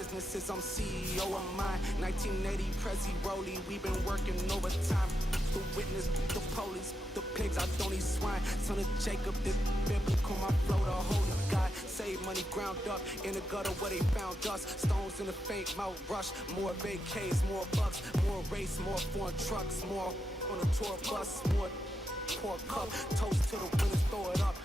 businesses, I'm CEO of mine. 1980 Prezi Rollie, we've been working overtime. The witness, the police, the pigs, I don't eat swine. Son of Jacob, this biblical, my flow, the holy God. Save money ground up in the gutter where they found us. Stones in the faint mouth rush. More vacays, more bucks, more race, more foreign trucks, more on a tour bus, more pour cup. Toast to the winners, throw it up.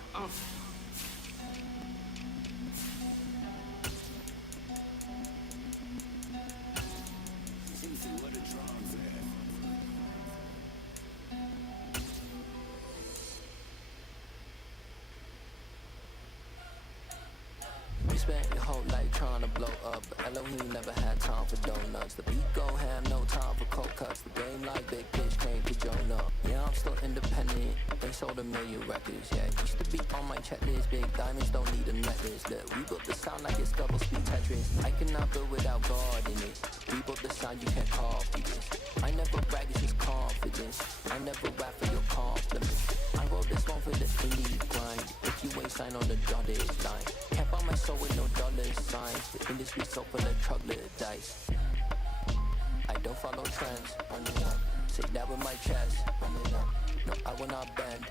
You spent your whole life trying to blow up, but Elohim never had time for donuts. The beat go ham, no time for cold cuts. The game like big bitch came to Jonah. Yeah, I'm still independent. They sold 1 million records. Yeah, used to be on my checklist. Big diamonds don't need a necklace. Look, we built the sound like it's double speed Tetris. I cannot build without God in it. We built the sound you can't copy this. I never brag, it's just confidence. I never rap for your compliments. I wrote this one for the indie grind. If you ain't signed on the dotted line, can't buy my soul with no dollar signs. The industry so full of troglodytes. I don't follow trends. Say that with my chest. No, I will not bend.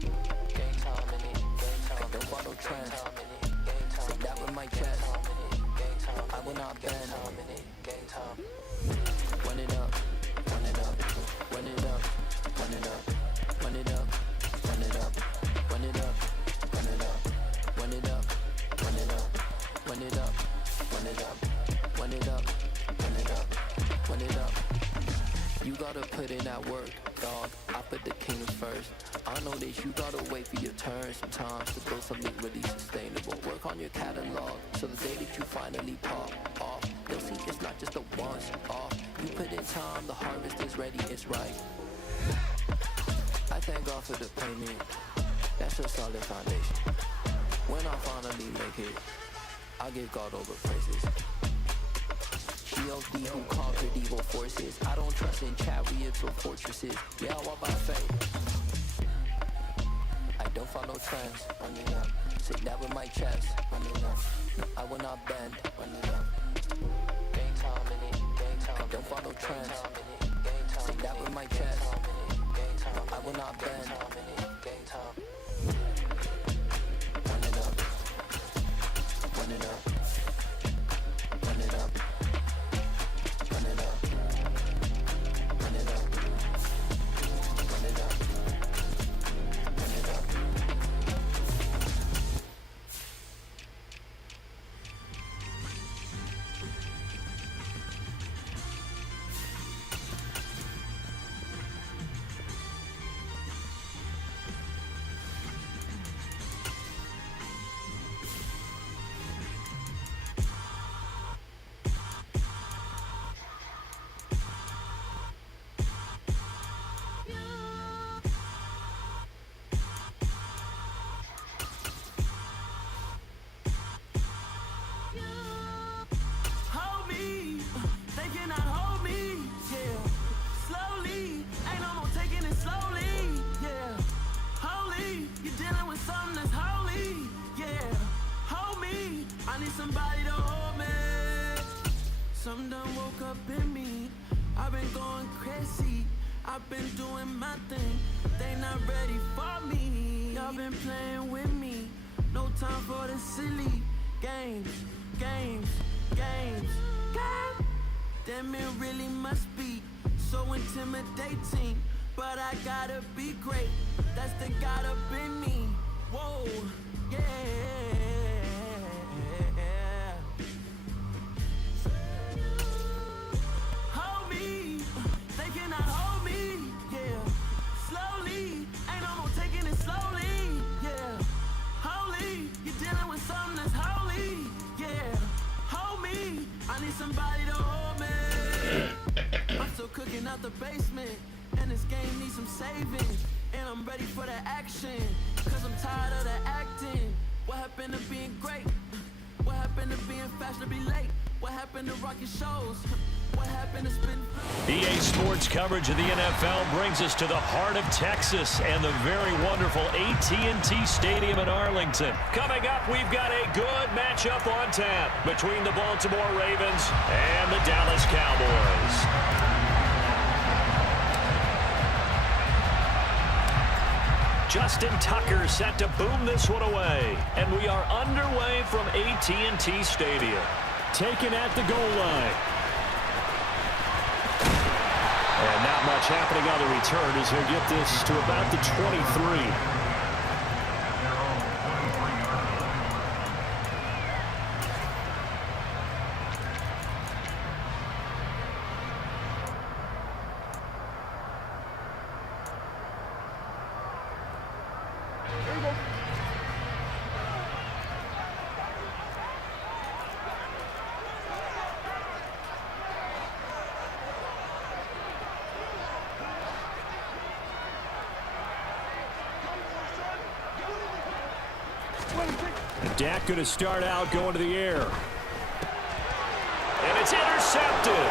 Gang time in it. I don't follow trends. Say that with my chest. I will not bend. Run it up, run it up, run it up, run it up, run it up, run it up, run it up, run it up, run it up, run it up, run it up, run it up, run it up, run it up, run it up. You gotta put in that work, dog. I put the kings first. I know that you gotta wait for your turn sometimes to build something really sustainable. Work on your catalog, so the day that you finally pop off, you'll see it's not just a once off. You put in time, the harvest is ready, it's right. I thank God for the payment. That's a solid foundation. When I finally make it, I give God all the praises. G.O.D. who conquered evil forces. I don't trust in chariots or fortresses. Yeah, I walk by faith. I don't follow trends. Say that with my chest. No, I will not bend. Gang time in it. I don't follow trends. Say that with my chest. I will not bend. Run it up. Run it up. Run it up. Run it up. Run it up. Run it up. Run it up. Somebody to hold me. Something done woke up in me. I've been going crazy. I've been doing my thing. They not ready for me. Y'all been playing with me. No time for the silly games, games, games, games. Damn, it really must be so intimidating. But I gotta be great. That's the God up in me. Whoa, yeah. Somebody to hold me. I'm still cooking out the basement, and this game needs some saving. And I'm ready for the action, cause I'm tired of the acting. What happened to being great? What happened to being fashionably late? What happened to rocking shows? EA Sports coverage of the NFL brings us to the heart of Texas and the very wonderful AT&T Stadium in Arlington. Coming up, we've got a good matchup on tap between the Baltimore Ravens and the Dallas Cowboys. Justin Tucker set to boom this one away. And we are underway from AT&T Stadium. Taken at the goal line. And not much happening on the return as he'll get this to about the 23. Dak going to start out going to the air. And it's intercepted.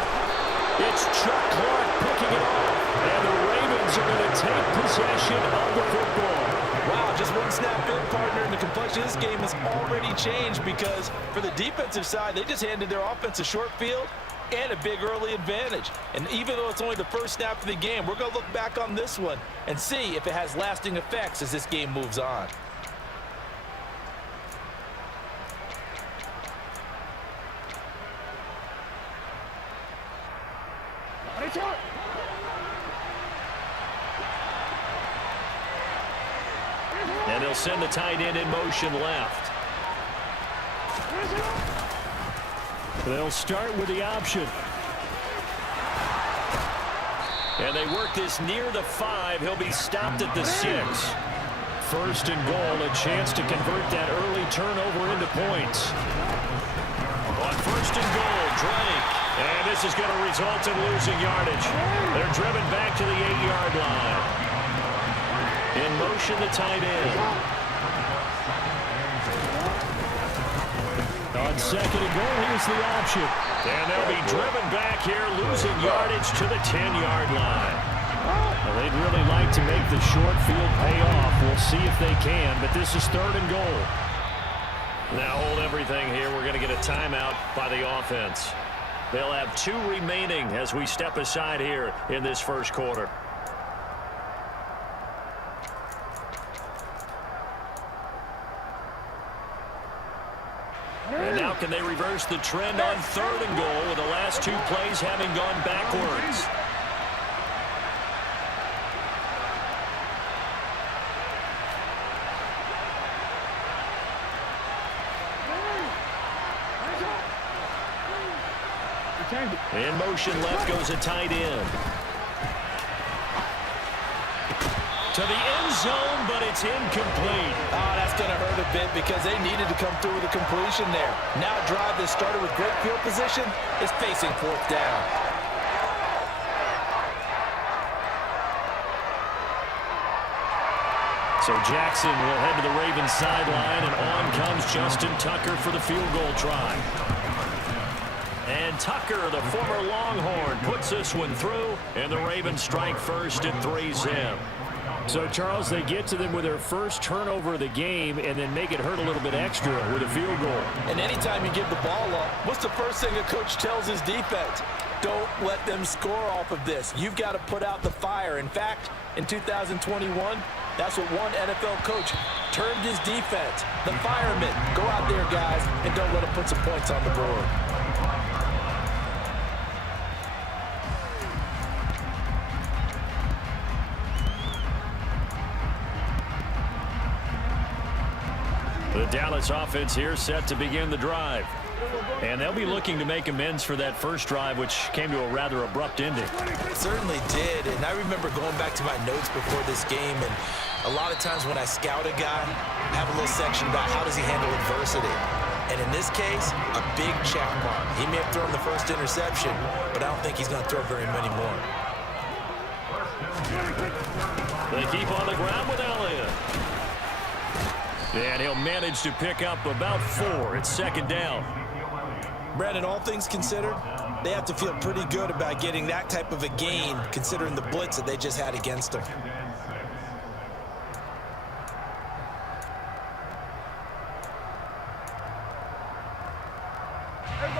It's Chuck Clark picking it off. And the Ravens are going to take possession of the football. Wow, just one snap in, partner, and the complexion of this game has already changed because for the defensive side, they just handed their offense a short field and a big early advantage. And even though it's only the first snap of the game, we're going to look back on this one and see if it has lasting effects as this game moves on. And they'll send the tight end in motion left. They'll start with the option. And they work this near the 5. He'll be stopped at the 6. First and goal, a chance to convert that early turnover into points. On first and goal, Drake. And this is going to result in losing yardage. They're driven back to the 8-yard line. In motion, the tight end. On second and goal, here's the option. And they'll be driven back here, losing yardage to the 10-yard line. Well, they'd really like to make the short field pay off. We'll see if they can, but this is third and goal. Now hold everything here. We're going to get a timeout by the offense. They'll have 2 remaining as we step aside here in this first quarter. And now can they reverse the trend on third and goal with the last 2 plays having gone backwards? In motion left goes a tight end. To the end zone, but it's incomplete. Oh, that's going to hurt a bit because they needed to come through with a completion there. Now a drive that started with great field position is facing 4th down. So Jackson will head to the Ravens sideline, and on comes Justin Tucker for the field goal try. And Tucker, the former Longhorn, puts this one through, and the Ravens strike first at 3-0. So, Charles, they get to them with their first turnover of the game and then make it hurt a little bit extra with a field goal. And anytime you give the ball up, what's the first thing a coach tells his defense? Don't let them score off of this. You've got to put out the fire. In fact, in 2021, that's what one NFL coach termed his defense. The firemen. Go out there, guys, and don't let them put some points on the board. The Dallas offense here set to begin the drive. And they'll be looking to make amends for that first drive, which came to a rather abrupt ending. It certainly did, and I remember going back to my notes before this game, and a lot of times when I scout a guy, I have a little section about how does he handle adversity. And in this case, a big check mark. He may have thrown the first interception, but I don't think he's going to throw very many more. They keep on the ground with Elliott. And he'll manage to pick up about 4. It's second down. Brandon, all things considered, They have to feel pretty good about getting that type of a gain, considering the blitz that they just had against them.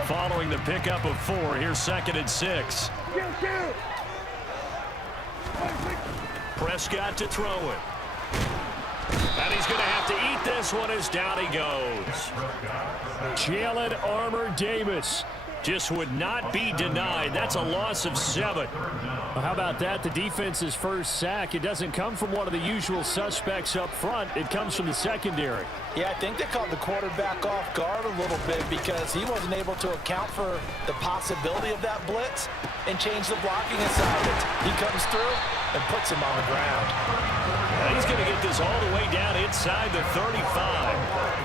Following the pickup of 4, here's 2nd and 6. Prescott to throw it. And he's going to have to eat this one as down he goes. Jalen Armour-Davis just would not be denied. That's a loss of 7. Well, how about that? The defense's first sack. It doesn't come from one of the usual suspects up front. It comes from the secondary. Yeah, I think they caught the quarterback off guard a little bit because he wasn't able to account for the possibility of that blitz and change the blocking assignment. He comes through and puts him on the ground. He's going to get this all the way down inside the 35.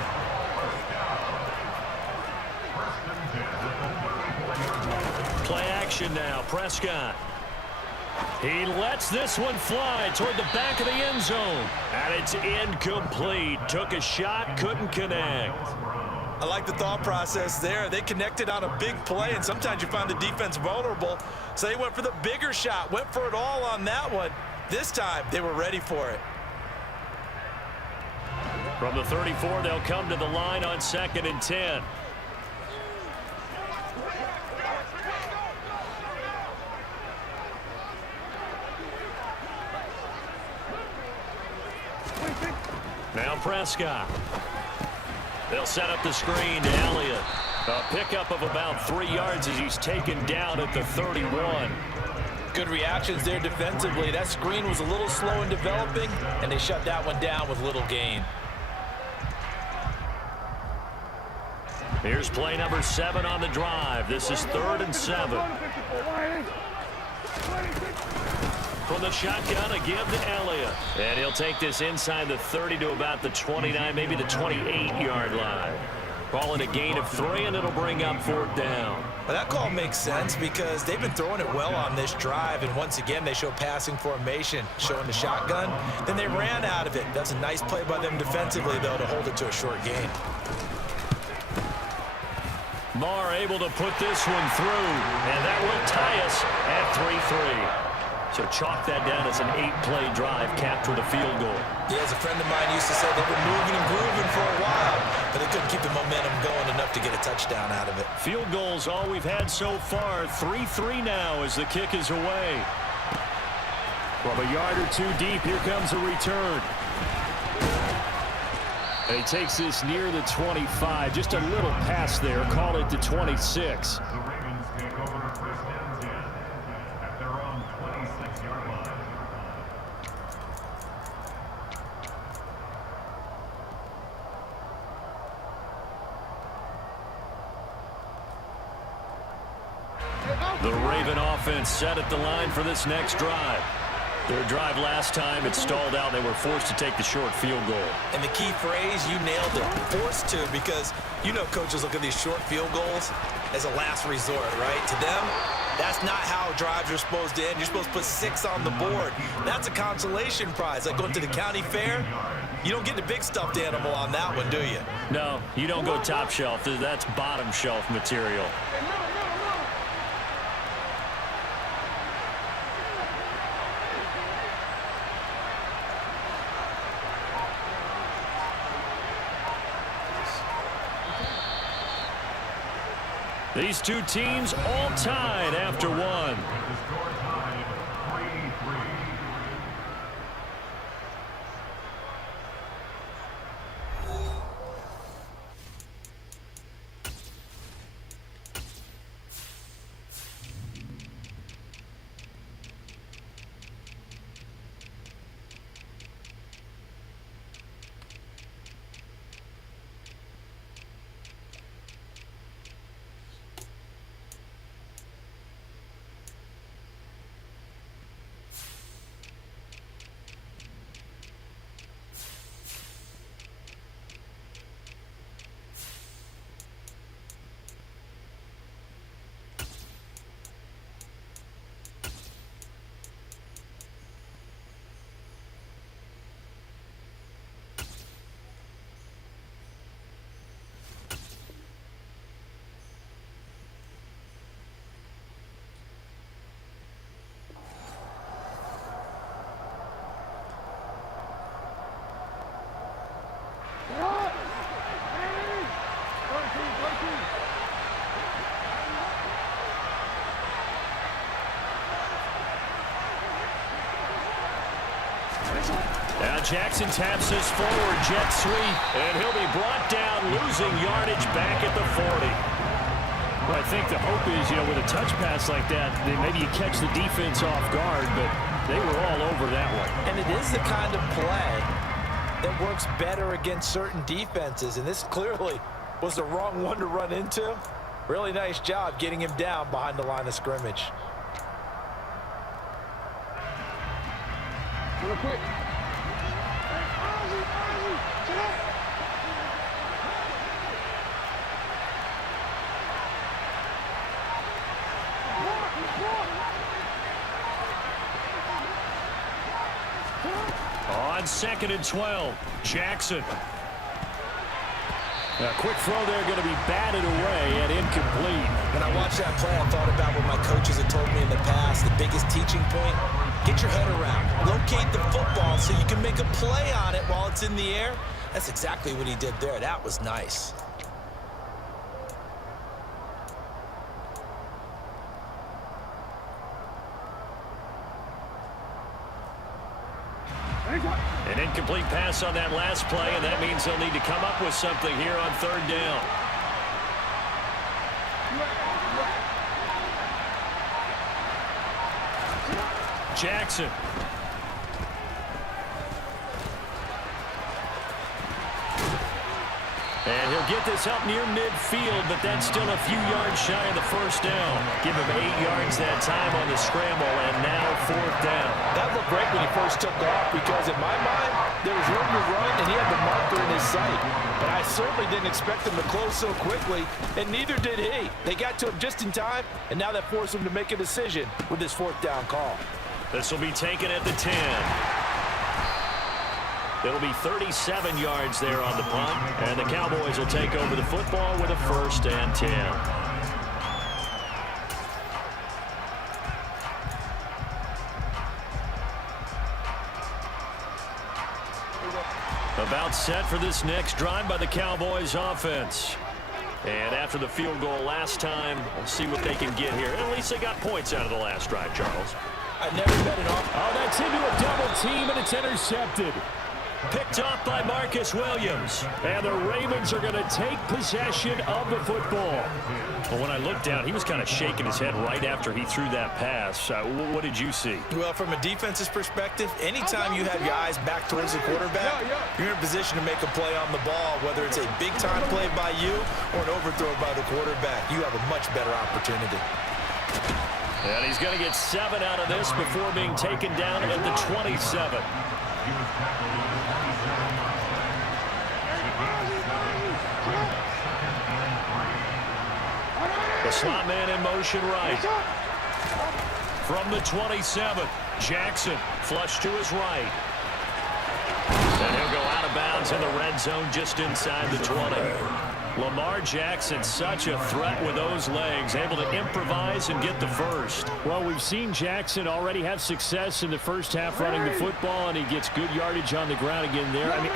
Play action now, Prescott. He lets this one fly toward the back of the end zone. And it's incomplete. Took a shot, couldn't connect. I like the thought process there. They connected on a big play, and sometimes you find the defense vulnerable. So they went for the bigger shot, went for it all on that one. This time, they were ready for it. From the 34, they'll come to the line on 2nd and 10. Now Prescott. They'll set up the screen to Elliott. A pickup of about 3 yards as he's taken down at the 31. Good reactions there defensively. That screen was a little slow in developing, and they shut that one down with little gain. Here's play number 7 on the drive. This is 3rd and 7. From the shotgun, a give to Elliott. And he'll take this inside the 30 to about the 29, maybe the 28-yard line. Call it a gain of 3, and it'll bring up 4th down. Well, that call makes sense because they've been throwing it well on this drive, and once again, they show passing formation, showing the shotgun. Then they ran out of it. That's a nice play by them defensively, though, to hold it to a short gain. Marr able to put this one through, and that will tie us at 3-3. So chalk that down as an 8-play drive capped with a field goal. Yeah, as a friend of mine used to say, they were moving and grooving for a while, but they couldn't keep the momentum going enough to get a touchdown out of it. Field goals all we've had so far. 3-3 now as the kick is away. From a yard or 2 deep, here comes a return. And he takes this near the 25. Just a little pass there. Call it the 26. The Raven offense set at the line for this next drive. Their drive last time, it stalled out. They were forced to take the short field goal. And the key phrase, you nailed it, forced to, because you know coaches look at these short field goals as a last resort, right? To them, that's not how drives are supposed to end. You're supposed to put 6 on the board. That's a consolation prize. Like going to the county fair, you don't get the big stuffed animal on that one, do you? No, you don't go top shelf. That's bottom shelf material. These two teams all tied after 1. Now Jackson taps this forward, jet sweep, and he'll be brought down, losing yardage back at the 40. Well, I think the hope is, with a touch pass like that, maybe you catch the defense off guard, but they were all over that one. And it is the kind of play that works better against certain defenses, and this clearly was the wrong one to run into. Really nice job getting him down behind the line of scrimmage. Real quick. On 2nd and 12, Jackson. A quick throw there, going to be batted away and incomplete. When I watched that play, I thought about what my coaches had told me in the past. The biggest teaching point, get your head around. Locate the football so you can make a play on it while it's in the air. That's exactly what he did there. That was nice. An incomplete pass on that last play, and that means they'll need to come up with something here on 3rd down. Jackson. And he'll get this up near midfield, but that's still a few yards shy of the 1st down. Give him 8 yards that time on the scramble, and now 4th down. That looked great when he first took off because, in my mind, there was room to run, and he had the marker in his sight. But I certainly didn't expect him to close so quickly, and neither did he. They got to him just in time, and now that forced him to make a decision with his 4th down call. This will be taken at the 10. It'll be 37 yards there on the punt, and the Cowboys will take over the football with a 1st and 10. About set for this next drive by the Cowboys offense. And after the field goal last time, we'll see what they can get here. At least they got points out of the last drive, Charles. I never bet it off. Oh, that's into a double team, and it's intercepted. Picked off by Marcus Williams. And the Ravens are going to take possession of the football. Well, when I looked down, he was kind of shaking his head right after he threw that pass. What did you see? Well, from a defense's perspective, anytime you have your eyes back towards the quarterback, you're in a position to make a play on the ball, whether it's a big-time play by you or an overthrow by the quarterback. You have a much better opportunity. And he's going to get 7 out of this before being taken down at the 27. The slot man in motion right. From the 27, Jackson flush to his right. And he'll go out of bounds in the red zone just inside the 20. Lamar Jackson, such a threat with those legs, able to improvise and get the first. Well, we've seen Jackson already have success in the first half running the football, and he gets good yardage on the ground again there. I mean,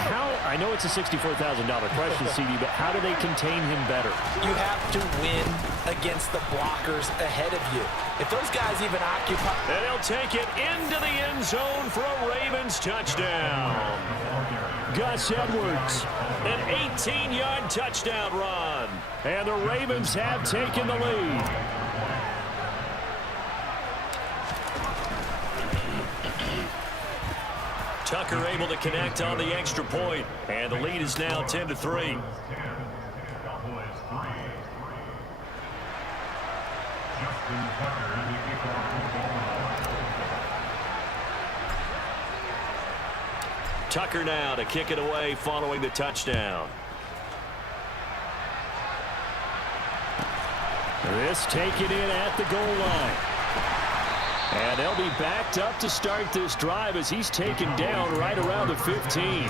I know it's a $64,000 question, CD, but how do they contain him better? You have to win against the blockers ahead of you. If those guys even occupy... And he'll take it into the end zone for a Ravens touchdown. Gus Edwards, an 18-yard touchdown run. And the Ravens have taken the lead. Tucker able to connect on the extra point, and the lead is now 10-3. Tucker now to kick it away following the touchdown. This taken in at the goal line. And they'll be backed up to start this drive as he's taken down right around the 15.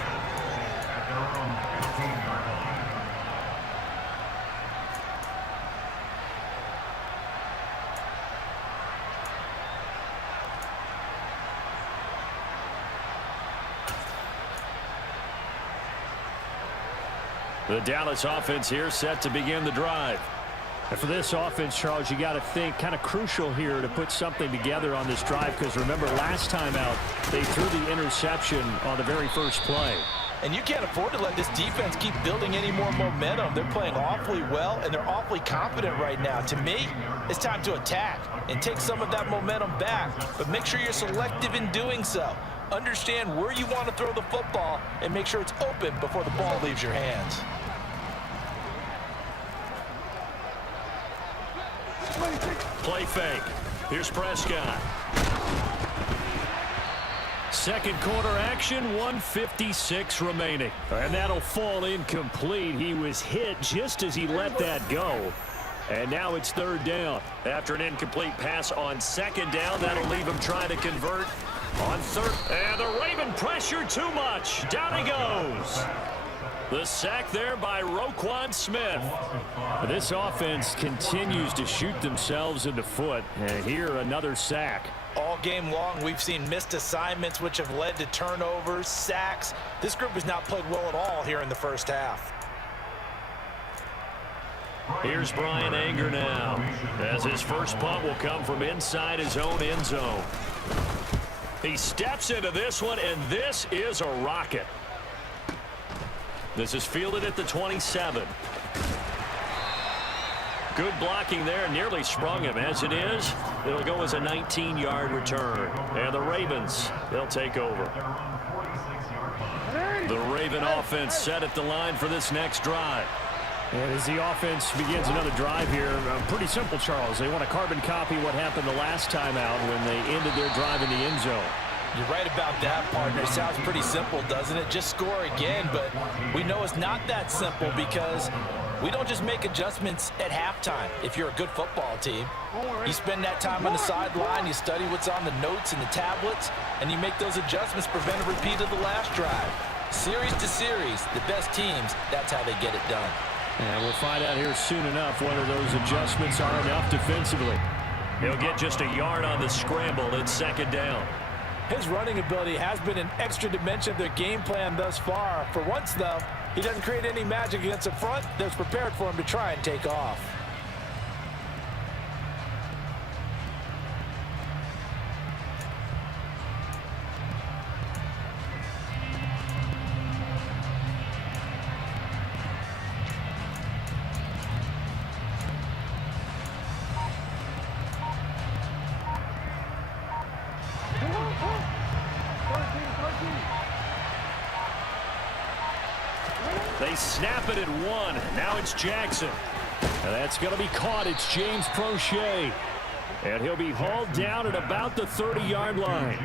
The Dallas offense here set to begin the drive. And for this offense, Charles, you got to think kind of crucial here to put something together on this drive, because remember last time out they threw the interception on the very first play. And you can't afford to let this defense keep building any more momentum. They're playing awfully well, and they're awfully confident right now. To me, it's time to attack and take some of that momentum back, but make sure you're selective in doing so. Understand where you want to throw the football and make sure it's open before the ball leaves your hands. Play fake. Here's Prescott. Second quarter action, 1:56 remaining. And that'll fall incomplete. He was hit just as he let that go. And now it's third down. After an incomplete pass on second down, that'll leave him trying to convert on third. And the Raven pressure too much. Down he goes. The sack there by Roquan Smith. This offense continues to shoot themselves in the foot. And here, another sack. All game long, we've seen missed assignments, which have led to turnovers, sacks. This group has not played well at all here in the first half. Here's Brian Anger now, as his first punt will come from inside his own end zone. He steps into this one, and this is a rocket. This is fielded at the 27. Good blocking there, nearly sprung him. As it is, it'll go as a 19-yard return. And the Ravens, they'll take over. The Raven offense set at the line for this next drive. And as the offense begins another drive here, pretty simple, Charles. They want to carbon copy what happened the last time out when they ended their drive in the end zone. You're right about that, partner. It sounds pretty simple, doesn't it? Just score again, but we know it's not that simple because we don't just make adjustments at halftime. If you're a good football team, you spend that time on the sideline, you study what's on the notes and the tablets, and you make those adjustments, prevent a repeat of the last drive. Series to series, the best teams, that's how they get it done. And we'll find out here soon enough whether those adjustments are enough defensively. He'll get just a yard on the scramble. It's second down. His running ability has been an extra dimension of their game plan thus far. For once, though, he doesn't create any magic against the front that's prepared for him to try and take off. They snap it at one. Now it's Jackson. And that's going to be caught. It's James Prochet. And he'll be hauled down at about the 30-yard line.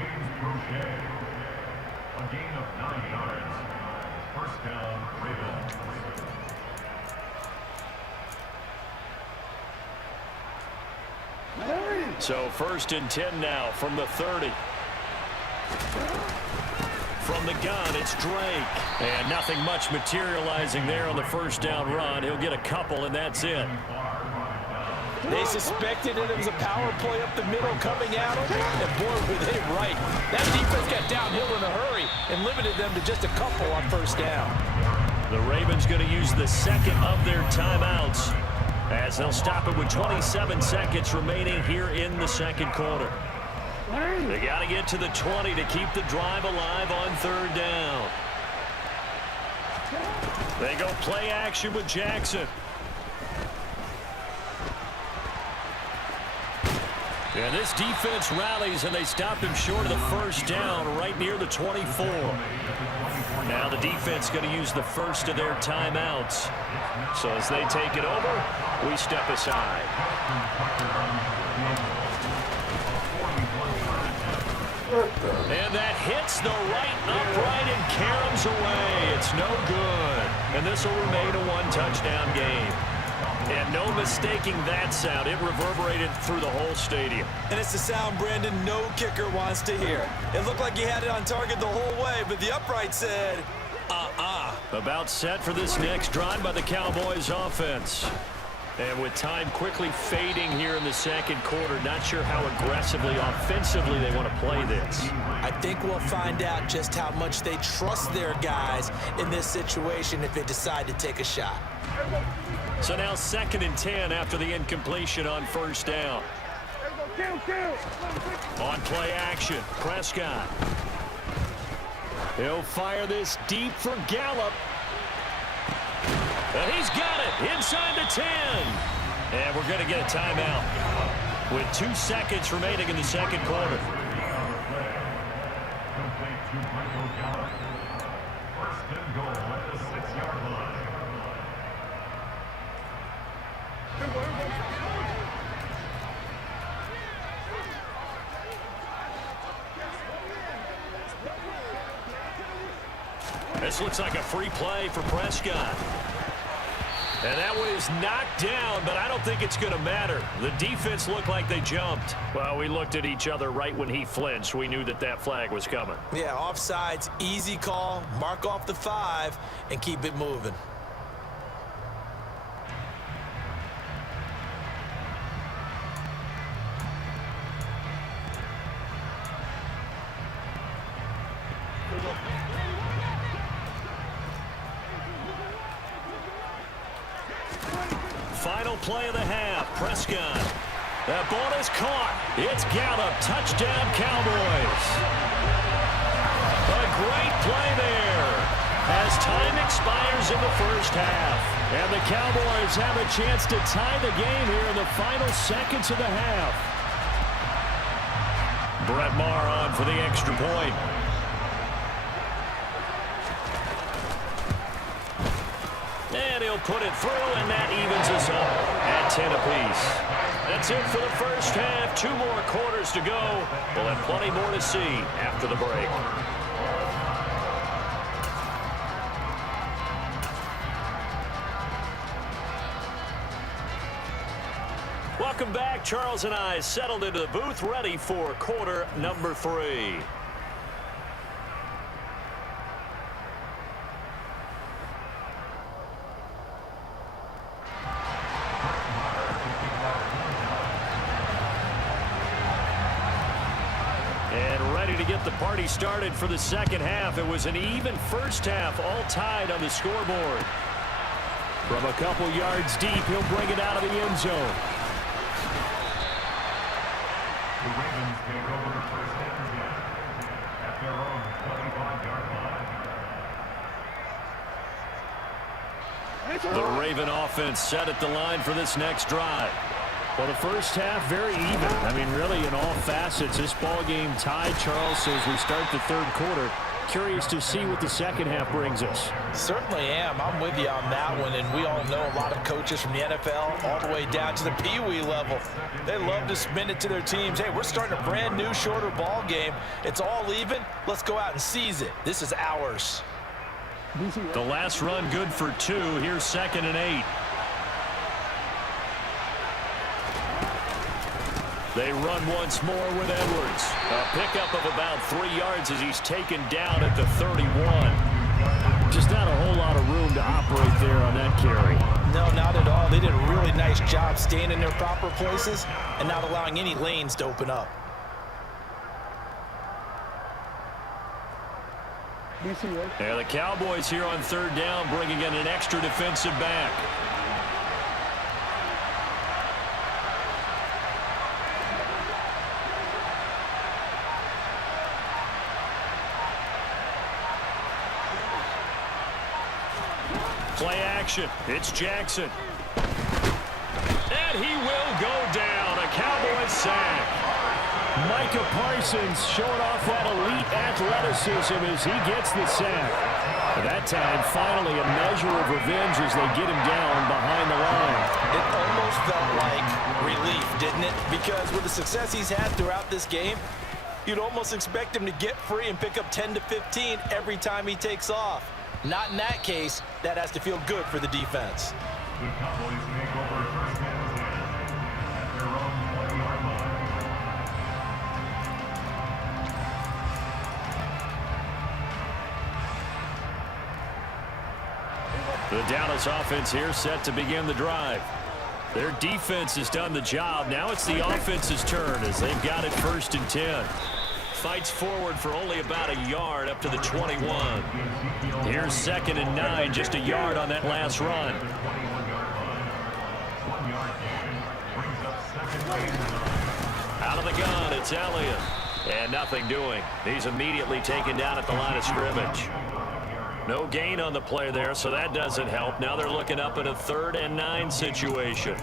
A gain of 9 yards. First down, Ravens. So first and 10 now from the 30. From the gun, it's Drake. And nothing much materializing there on the first down run. He'll get a couple, and that's it. They suspected it was a power play up the middle coming at them, and boy, were they right. That defense got downhill in a hurry and limited them to just a couple on first down. The Ravens going to use the second of their timeouts as they'll stop it with 27 seconds remaining here in the second quarter. They got to get to the 20 to keep the drive alive on third down. They go play action with Jackson. And this defense rallies, and they stop him short of the first down right near the 24. Now the defense going to use the first of their timeouts. So as they take it over, we step aside. And that hits the right upright and caroms away. It's no good. And this will remain a one-touchdown game. And no mistaking that sound. It reverberated through the whole stadium. And it's the sound Brandon no kicker wants to hear. It looked like he had it on target the whole way, but the upright said, About set for this next drive by the Cowboys offense. And with time quickly fading here in the second quarter, not sure how aggressively, offensively they want to play this. I think we'll find out just how much they trust their guys in this situation if they decide to take a shot. So now 2nd and 10 after the incompletion on first down. On play action, Prescott. He'll fire this deep for Gallup. And he's got it inside the 10. And we're going to get a timeout with 2 seconds remaining in the second quarter. First and goal at the 6-yard line. This looks like a free play for Prescott. And that one is knocked down, but I don't think it's going to matter. The defense looked like they jumped. Well, we looked at each other right when he flinched. We knew that that flag was coming. Yeah, offsides, easy call. Mark off the 5 and keep it moving. Final play of the half, Prescott. That ball is caught. It's Gallup. Touchdown, Cowboys. A great play there as time expires in the first half. And the Cowboys have a chance to tie the game here in the final seconds of the half. Brett Maher on for the extra point. And he'll put it through, and that evens us up at 10 apiece. That's it for the first half. 2 more quarters to go. We'll have plenty more to see after the break. Welcome back. Charles and I settled into the booth, ready for quarter number 3. Get the party started for the second half. It was an even first half, all tied on the scoreboard. From a couple yards deep, he'll bring it out of the end zone. The Ravens take over first and 10 at their own 25-yard line. The Raven offense set at the line for this next drive. Well, the first half, very even. I mean, really, in all facets, this ball game tied, Charles. So as we start the third quarter, curious to see what the second half brings us. Certainly am. I'm with you on that one. And we all know a lot of coaches from the NFL all the way down to the Pee-wee level. They love to spin it to their teams. Hey, we're starting a brand new, shorter ball game. It's all even. Let's go out and seize it. This is ours. The last run good for 2. Here's 2nd and 8. They run once more with Edwards. A pickup of about 3 yards as he's taken down at the 31. Just not a whole lot of room to operate there on that carry. No, not at all. They did a really nice job staying in their proper places and not allowing any lanes to open up. Yeah, the Cowboys here on 3rd down, bringing in an extra defensive back. Play action. It's Jackson. And he will go down. A Cowboys sack. Micah Parsons showing off that elite athleticism as he gets the sack. That time, finally, a measure of revenge as they get him down behind the line. It almost felt like relief, didn't it? Because with the success he's had throughout this game, you'd almost expect him to get free and pick up 10 to 15 every time he takes off. Not in that case. That has to feel good for the defense. The Cowboys take over first and 10 at their own 20-yard line. The Dallas offense here set to begin the drive. Their defense has done the job. Now it's the offense's turn as they've got it 1st and 10. Fights forward for only about a yard up to the 21. Here's 2nd and 9, just a yard on that last run. Out of the gun, it's Elliott. And nothing doing. He's immediately taken down at the line of scrimmage. No gain on the play there, so that doesn't help. Now they're looking up at a 3rd and 9 situation.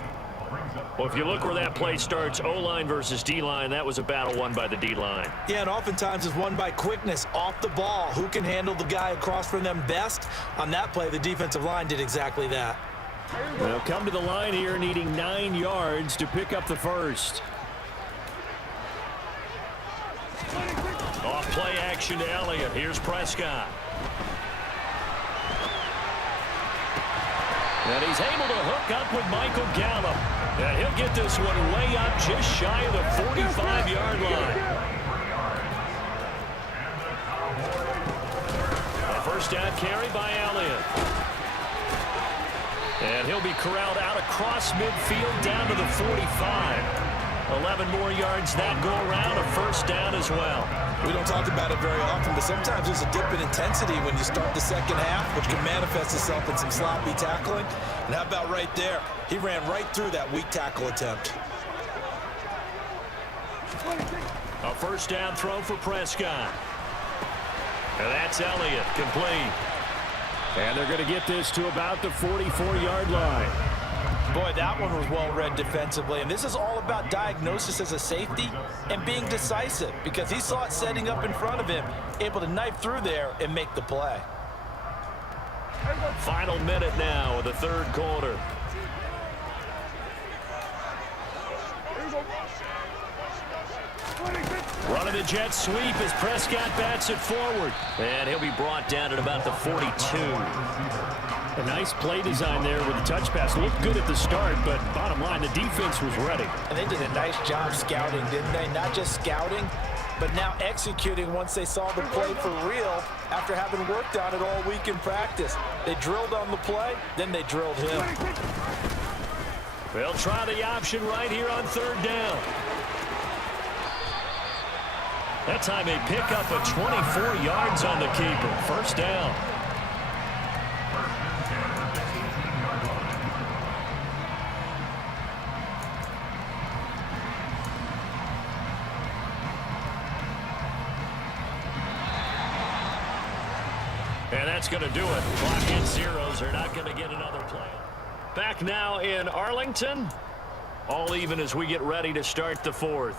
Well, if you look where that play starts, O-line versus D-line, that was a battle won by the D-line. Yeah, and oftentimes it's won by quickness off the ball. Who can handle the guy across from them best? On that play, the defensive line did exactly that. They'll come to the line here needing 9 yards to pick up the first. Off play action to Elliott. Here's Prescott. And he's able to hook up with Michael Gallup. And he'll get this one way up just shy of the 45-yard line. A first down carry by Elliott. And he'll be corralled out across midfield down to the 45. 11 more yards that go around, a first down as well. We don't talk about it very often, but sometimes there's a dip in intensity when you start the second half, which can manifest itself in some sloppy tackling. And how about right there? He ran right through that weak tackle attempt. A first down throw for Prescott. And that's Elliott, complete. And they're going to get this to about the 44-yard line. Boy, that one was well read defensively, and this is all about diagnosis as a safety and being decisive because he saw it setting up in front of him, able to knife through there and make the play. Final minute now of the 3rd quarter. Running the jet sweep as Prescott bats it forward. And he'll be brought down at about the 42. A nice play design there with the touch pass. Looked good at the start, but bottom line, the defense was ready. And they did a nice job scouting, didn't they? Not just scouting, but now executing once they saw the play for real after having worked on it all week in practice. They drilled on the play, then they drilled him. They'll try the option right here on 3rd down. That time they pick up a 24 yards on the keeper. First down. And that's going to do it. Clock hits zeros. They're not going to get another play. Back now in Arlington. All even as we get ready to start the 4th.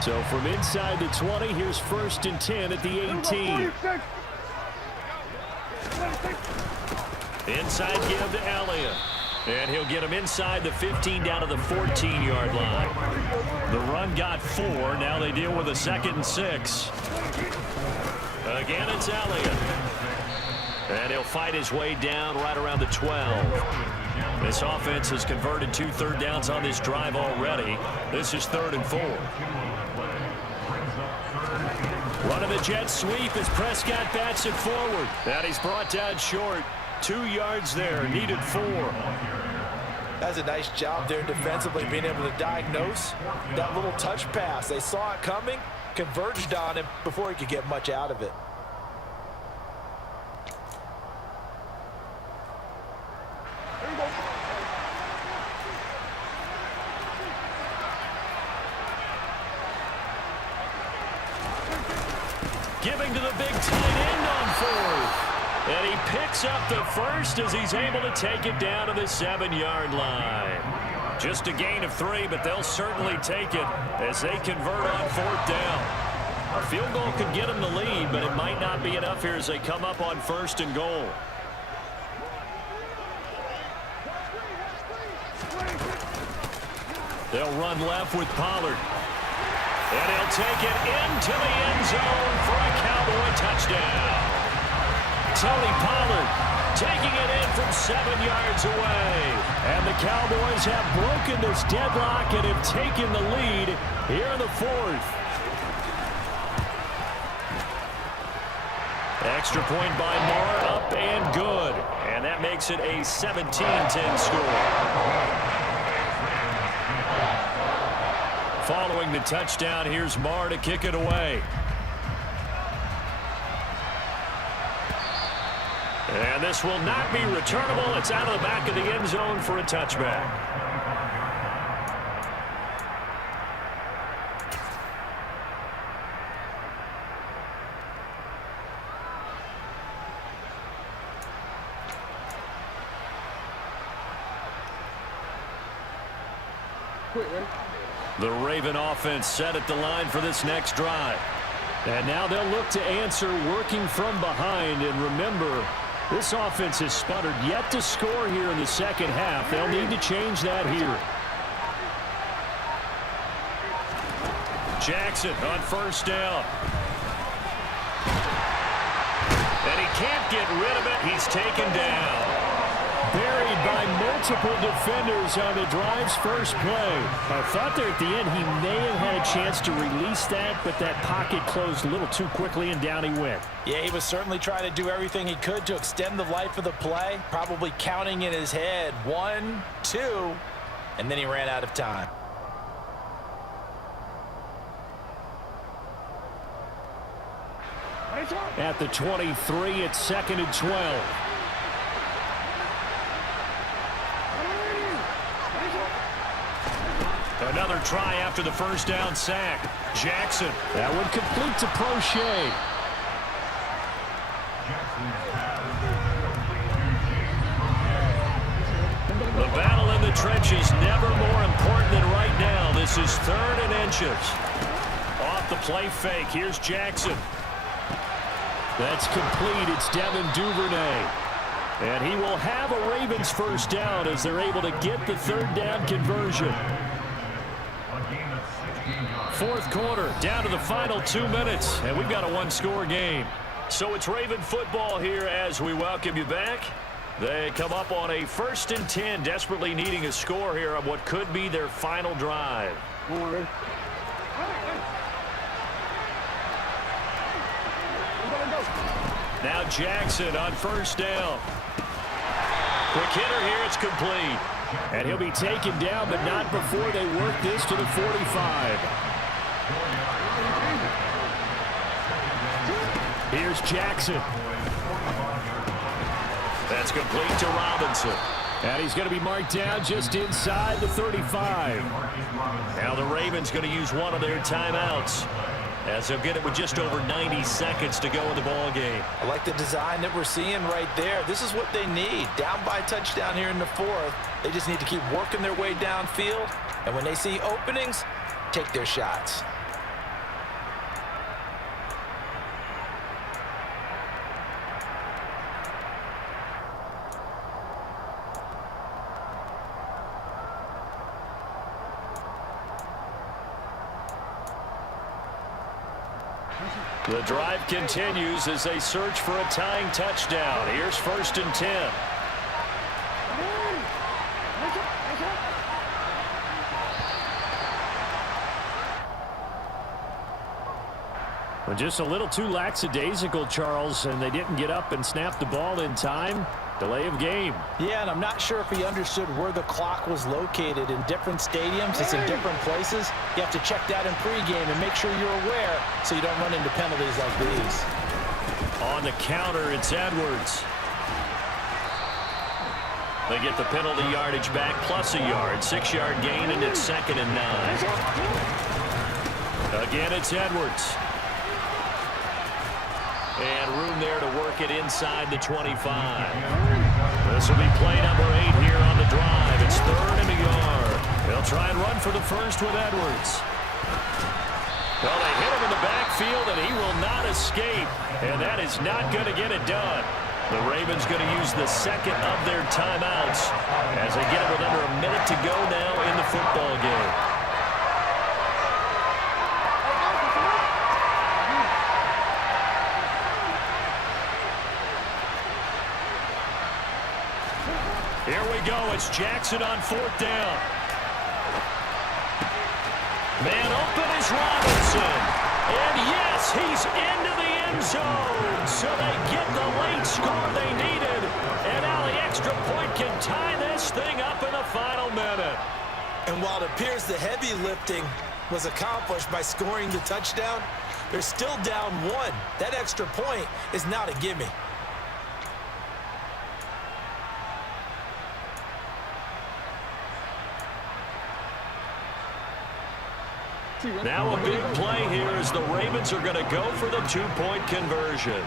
So from inside the 20, here's 1st and 10 at the 18. Inside give to Elliott. And he'll get him inside the 15 down to the 14-yard line. The run got 4. Now they deal with a 2nd and 6. Again, it's Elliott. And he'll fight his way down right around the 12. This offense has converted 2 third downs on this drive already. This is 3rd and 4. Running the jet sweep as Prescott bats it forward. And he's brought down short. 2 yards there, needed 4. That's a nice job there defensively, being able to diagnose that little touch pass. They saw it coming, converged on him before he could get much out of it. Giving to the big tight end on 4th. And he picks up the first as he's able to take it down to the 7-yard line. Just a gain of 3, but they'll certainly take it as they convert on 4th down. A field goal could get them the lead, but it might not be enough here as they come up on 1st and goal. They'll run left with Pollard. And he'll take it into the end zone for a Cowboy touchdown. Tony Pollard taking it in from 7 yards away. And the Cowboys have broken this deadlock and have taken the lead here in the 4th. Extra point by Marr, up and good. And that makes it a 17-10 score. Following the touchdown, here's Marr to kick it away. And this will not be returnable. It's out of the back of the end zone for a touchback. The Raven offense set at the line for this next drive. And now they'll look to answer working from behind. And remember, this offense has sputtered yet to score here in the second half. They'll need to change that here. Jackson on first down. And he can't get rid of it. He's taken down. Buried by multiple defenders on the drive's first play. I thought there at the end he may have had a chance to release that, but that pocket closed a little too quickly and down he went. Yeah, he was certainly trying to do everything he could to extend the life of the play, probably counting in his head 1, 2, and then he ran out of time. At the 23, it's 2nd and 12. Another try after the first down sack. Jackson. That one complete to Prochet. The battle in the trenches never more important than right now. This is 3rd and inches. Off the play fake. Here's Jackson. That's complete. It's Devin Duvernay. And he will have a Ravens first down as they're able to get the 3rd down conversion. 4th quarter, down to the final 2 minutes, and we've got a one-score game. So it's Raven football here as we welcome you back. They come up on a 1st and 10, desperately needing a score here on what could be their final drive. Now Jackson on first down. Quick hitter here, it's complete. And he'll be taken down, but not before they work this to the 45. Here's Jackson. That's complete to Robinson. And he's going to be marked down just inside the 35. Now the Ravens going to use one of their timeouts, as they'll get it with just over 90 seconds to go in the ball game. I like the design that we're seeing right there. This is what they need. Down by a touchdown here in the 4th. They just need to keep working their way downfield. And when they see openings, take their shots. The drive continues as they search for a tying touchdown. Here's 1st and 10. Well, just a little too lackadaisical, Charles, and they didn't get up and snap the ball in time. Delay of game. Yeah, and I'm not sure if he understood where the clock was located. In different stadiums, it's in different places. You have to check that in pregame and make sure you're aware so you don't run into penalties like these. On the counter, it's Edwards. They get the penalty yardage back plus a yard. 6-yard gain, and it's 2nd and 9. Again, it's Edwards. And room there to work it inside the 25. This will be play number 8 here on the drive. It's 3rd and a yard. They'll try and run for the first with Edwards. Well, they hit him in the backfield, and he will not escape. And that is not going to get it done. The Ravens going to use the 2nd of their timeouts as they get it with under a minute to go now in the football game. Here we go. It's Jackson on 4th down. Man open is Robinson. And yes, he's into the end zone. So they get the late score they needed. And now the extra point can tie this thing up in the final minute. And while it appears the heavy lifting was accomplished by scoring the touchdown, they're still down 1. That extra point is not a gimme. Now a big play here as the Ravens are going to go for the 2-point conversion.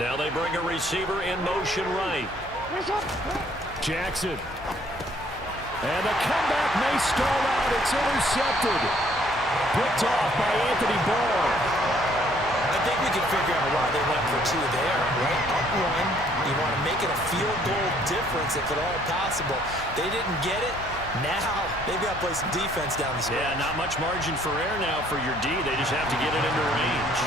Now they bring a receiver in motion right. Jackson. And the comeback may stall out. It's intercepted. Picked off by Anthony Barr. I think we can figure out why they went for 2 there. Right up 1. You want to make it a field goal difference if at all possible. They didn't get it. Now they've got to play some defense down the stretch. Yeah, not much margin for error now for your D. They just have to get it into range.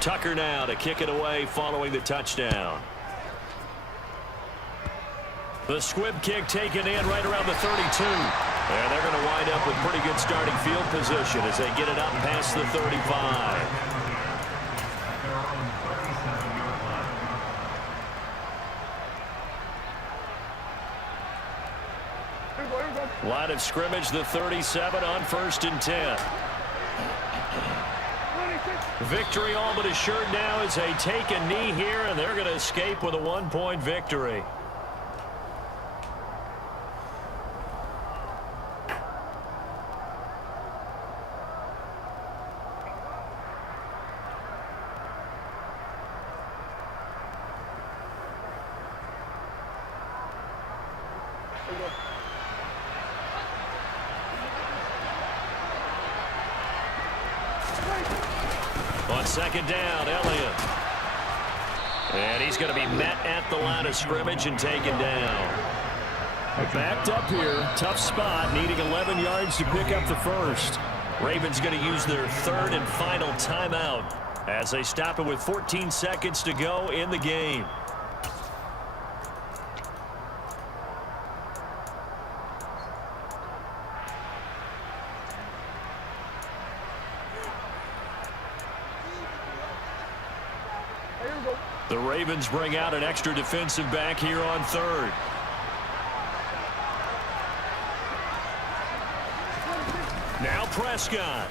Tucker now to kick it away following the touchdown. The squib kick taken in right around the 32. And they're going to wind up with pretty good starting field position as they get it up past the 35. Line of scrimmage, the 37 on 1st and 10. Victory all but assured now as they take a knee here, and they're going to escape with a 1-point victory. On 2nd down, Elliott. And he's going to be met at the line of scrimmage and taken down. Backed up here. Tough spot. Needing 11 yards to pick up the first. Ravens going to use their 3rd and final timeout as they stop it with 14 seconds to go in the game. The Ravens bring out an extra defensive back here on 3rd. Now Prescott.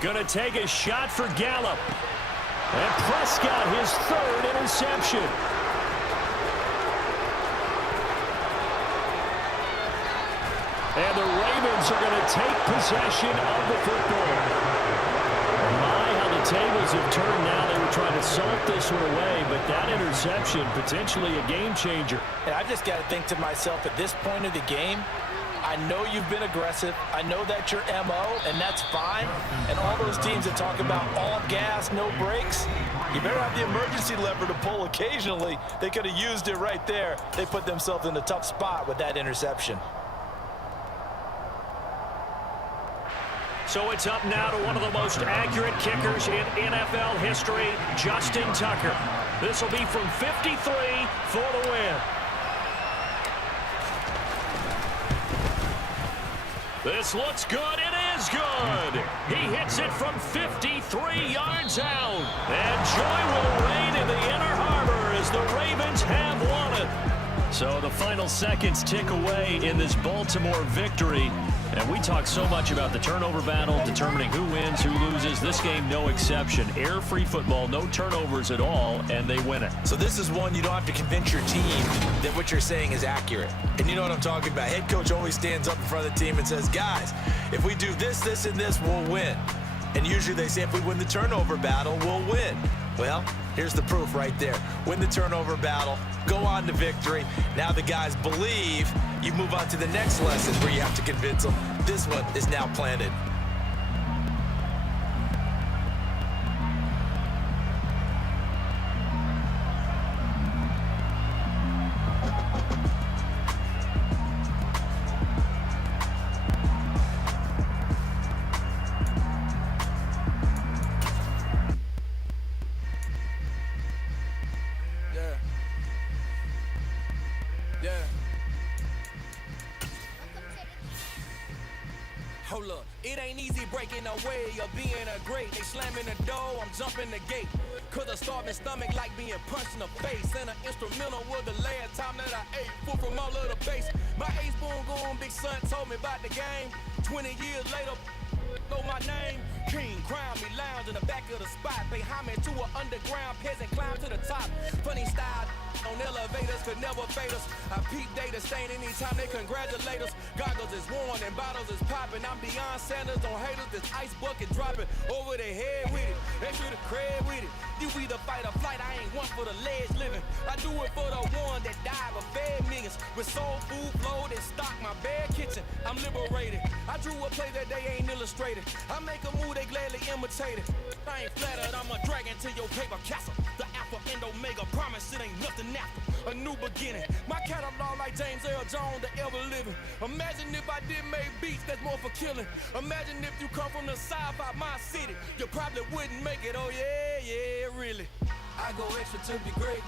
Going to take a shot for Gallup. And Prescott, his 3rd interception. And the Ravens are going to take possession of the football. Tables have turned now. They were trying to salt this one away, but that interception potentially a game changer. And I've just got to think to myself at this point of the game, I know you've been aggressive. I know that's your MO, and that's fine. And all those teams that talk about all gas, no brakes, you better have the emergency lever to pull occasionally. They could have used it right there. They put themselves in a tough spot with that interception. So it's up now to one of the most accurate kickers in NFL history, Justin Tucker. This will be from 53 for the win. This looks good. It is good. He hits it from 53 yards out. And joy will reign in the Inner Harbor as the Ravens have won it. So the final seconds tick away in this Baltimore victory. And we talk so much about the turnover battle, determining who wins, who loses. This game, no exception. Error-free football, no turnovers at all, and they win it. So this is one you don't have to convince your team that what you're saying is accurate. And you know what I'm talking about. Head coach always stands up in front of the team and says, guys, if we do this, this, and this, we'll win. And usually they say if we win the turnover battle, we'll win. Well, here's the proof right there. Win the turnover battle, go on to victory. Now the guys believe. You move on to the next lesson where you have to convince them. This one is now planted. Hold up, it ain't easy breaking away or being a great. They slamming the door, I'm jumping the gate. Cause a starving stomach like being punched in the face. And an instrumental was the last time that I ate food from all of the base. My ace boom goon, big son told me about the game. 20 years later, know my name. King, crown me, lounge in the back of the spot. Pay homage to an underground peasant, climb to the top. Funny style on elevators could never fade us. I peep data stain anytime they congratulate us. Goggles is worn and bottles is popping. I'm Deion Sanders on haters, this ice bucket dropping over their head with it. Extra the cred with it. You either fight or flight, I ain't one for the ledge living. I do it for the one that died but fed millions. With soul food flowed and stock my bare kitchen. I'm liberated. I drew a play that they ain't illustrated. I make a move, they gladly imitate it. I ain't flattered, I'm a dragon to your paper castle. The alpha and omega, promise it ain't nothing after. A new beginning. My catalog like James Earl Jones, the ever living. Imagine if I did make beats that's more for killing. Imagine if you come from the south out my city. You probably wouldn't make it, oh yeah, really. I go extra to be great.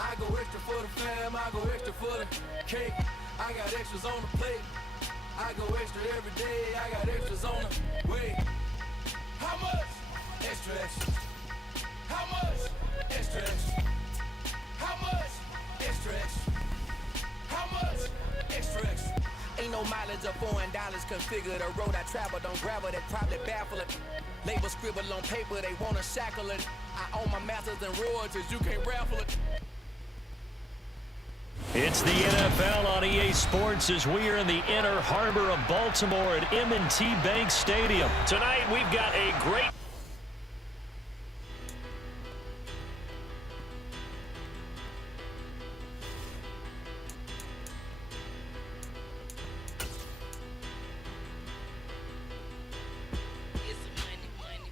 I go extra for the fam, I go extra for the cake. I got extras on the plate. I go extra every day, I got extras on the way. How much? Extra, extra. How much? Extra, extra. How much? Extra, extra. How much? Extra, extra. Ain't no mileage of $4 configure the road I travel. Don't grab it, that probably baffle it. Label scribble on paper, they wanna shackle it. I own my masters and royalties, you can't raffle it. It's the NFL on EA Sports as we are in the inner harbor of Baltimore at M&T Bank Stadium. Tonight we've got a great...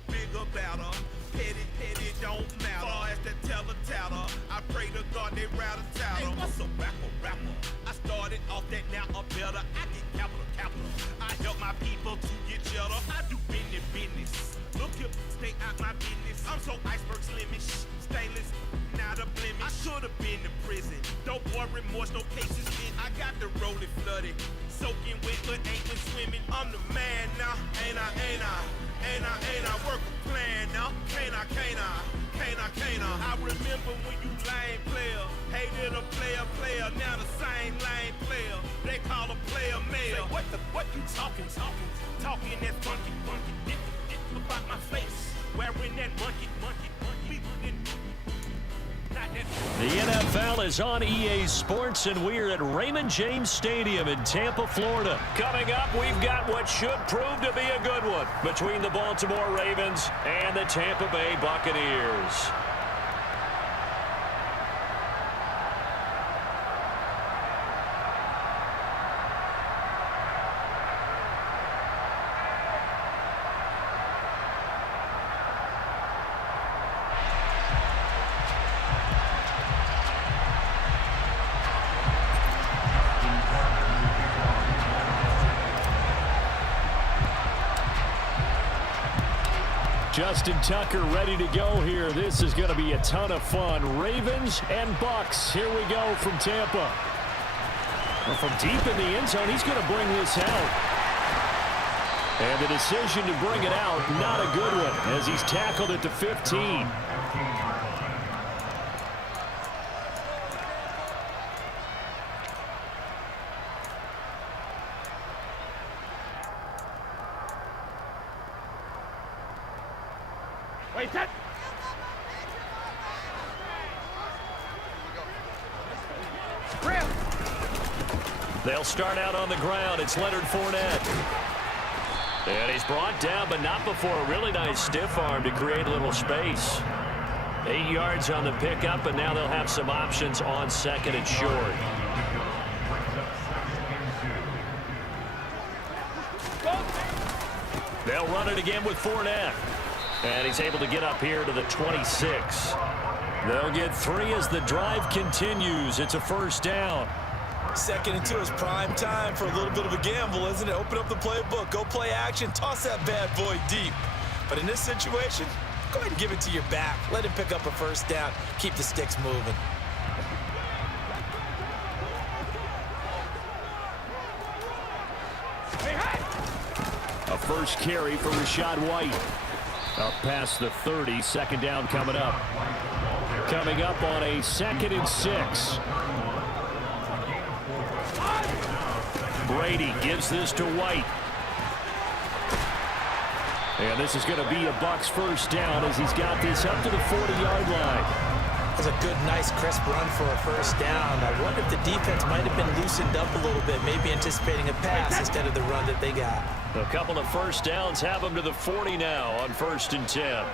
Bigger, better, petty, don't matter. Far as the teller, I pray to God they rattle tattle. Hey, what's a rapper? I started off that, now I'm better. I get capital. I help my people to get cheddar. I do business. Look here, stay out my business. I'm so iceberg slimish, stainless, not a blemish. I should have been to prison. Don't boy remorse, no cases in. I got the rolling flooded, soaking wet, but ain't been swimming. I'm the man now, ain't I? Work a plan now, can't I? I remember when you lame player, hated a player, now the same lame player. They call a player mayor. Say, what you talking that funky, about my face, wearing that monkey. The NFL is on EA Sports, and we're at Raymond James Stadium in Tampa, Florida. Coming up, we've got what should prove to be a good one between the Baltimore Ravens and the Tampa Bay Buccaneers. Justin Tucker ready to go here. This is going to be a ton of fun. Ravens and Bucks. Here we go from Tampa. Well, from deep in the end zone, he's going to bring this out. And the decision to bring it out, not a good one, as he's tackled at the 15. They'll start out on the ground. It's Leonard Fournette. And he's brought down, but not before a really nice stiff arm to create a little space. 8 yards on the pickup, and now they'll have some options on second and short. They'll run it again with Fournette. And he's able to get up here to the 26. They'll get 3 as the drive continues. It's a first down. 2nd and 2 is prime time for a little bit of a gamble, isn't it? Open up the playbook, go play action, toss that bad boy deep. But in this situation, go ahead and give it to your back. Let him pick up a first down. Keep the sticks moving. A first carry for Rachaad White. Up past the 30, second down coming up. Coming up on a 2nd and 6. Brady gives this to White. And this is going to be a Bucs first down as he's got this up to the 40-yard line. That's a good, nice, crisp run for a first down. I wonder if the defense might have been loosened up a little bit, maybe anticipating a pass instead of the run that they got. A couple of first downs have them to the 40 now on 1st and 10.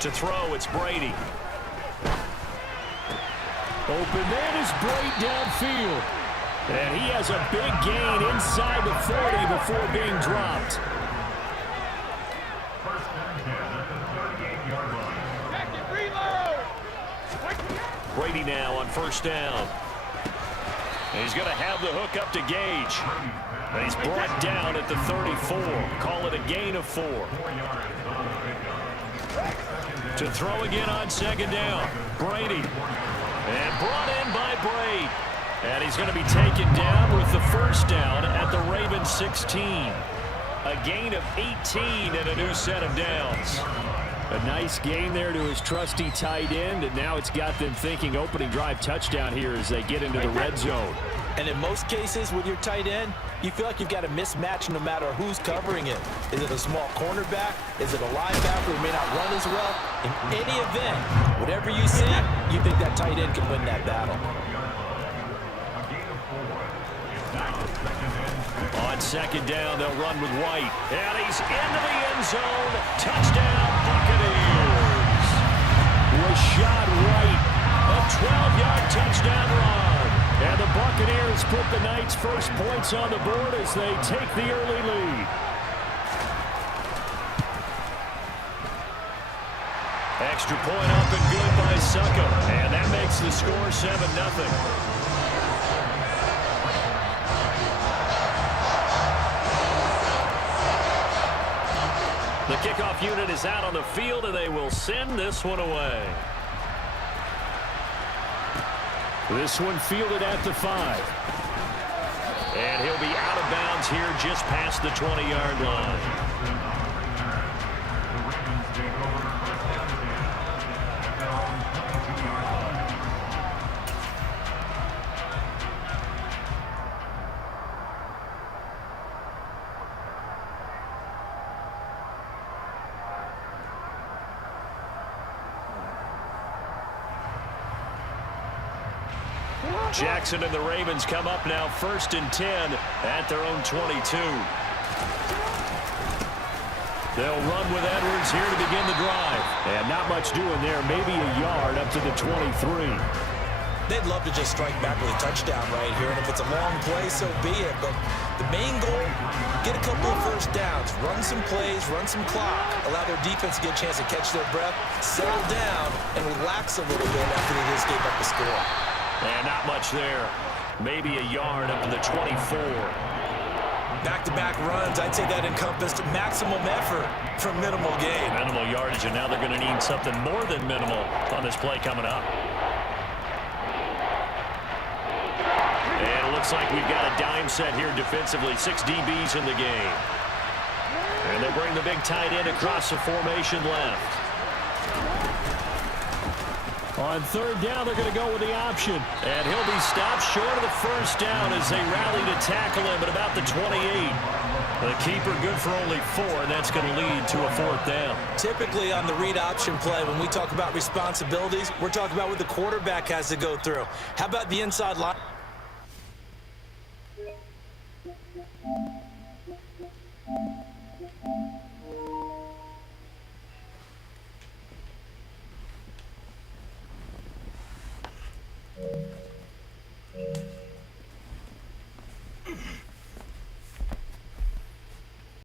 To throw, it's Brady. Open man is Brady downfield. And he has a big gain inside the 40 before being dropped. Brady now on first down. And he's going to have the hook up to Gage. And he's brought down at the 34. Call it a gain of 4. To throw again on 2nd down. Brady. And brought in by Brady. And he's going to be taken down with the first down at the Ravens 16. A gain of 18 and a new set of downs. A nice gain there to his trusty tight end, and now it's got them thinking opening drive touchdown here as they get into the red zone. And in most cases with your tight end, you feel like you've got a mismatch no matter who's covering it. Is it a small cornerback? Is it a linebacker who may not run as well? In any event, whatever you see, you think that tight end can win that battle. On 2nd down, they'll run with White. And he's into the end zone. Touchdown, Buccaneers. Rachaad White, a 12-yard touchdown run. And the Buccaneers put the Knights' first points on the board as they take the early lead. Extra point up and good by Succo. And that makes the score 7-0. The kickoff unit is out on the field, and they will send this one away. This one fielded at the 5. And he'll be out of bounds here just past the 20-yard line. Jackson and the Ravens come up now 1st and 10 at their own 22. They'll run with Edwards here to begin the drive. And not much doing there, maybe a yard up to the 23. They'd love to just strike back with a touchdown right here, and if it's a long play, so be it. But the main goal, get a couple of first downs, run some plays, run some clock, allow their defense to get a chance to catch their breath, settle down, and relax a little bit after they just gave up the score. And not much there. Maybe a yard up to the 24. Back-to-back runs, I'd say that encompassed maximum effort for minimal gain. Minimal yardage, and now they're going to need something more than minimal on this play coming up. And it looks like we've got a dime set here defensively. 6 DBs in the game. And they bring the big tight end across the formation left. On 3rd down, they're going to go with the option. And he'll be stopped short of the first down as they rally to tackle him at about the 28. The keeper good for only 4, and that's going to lead to a 4th down. Typically on the read option play, when we talk about responsibilities, we're talking about what the quarterback has to go through. How about the inside line?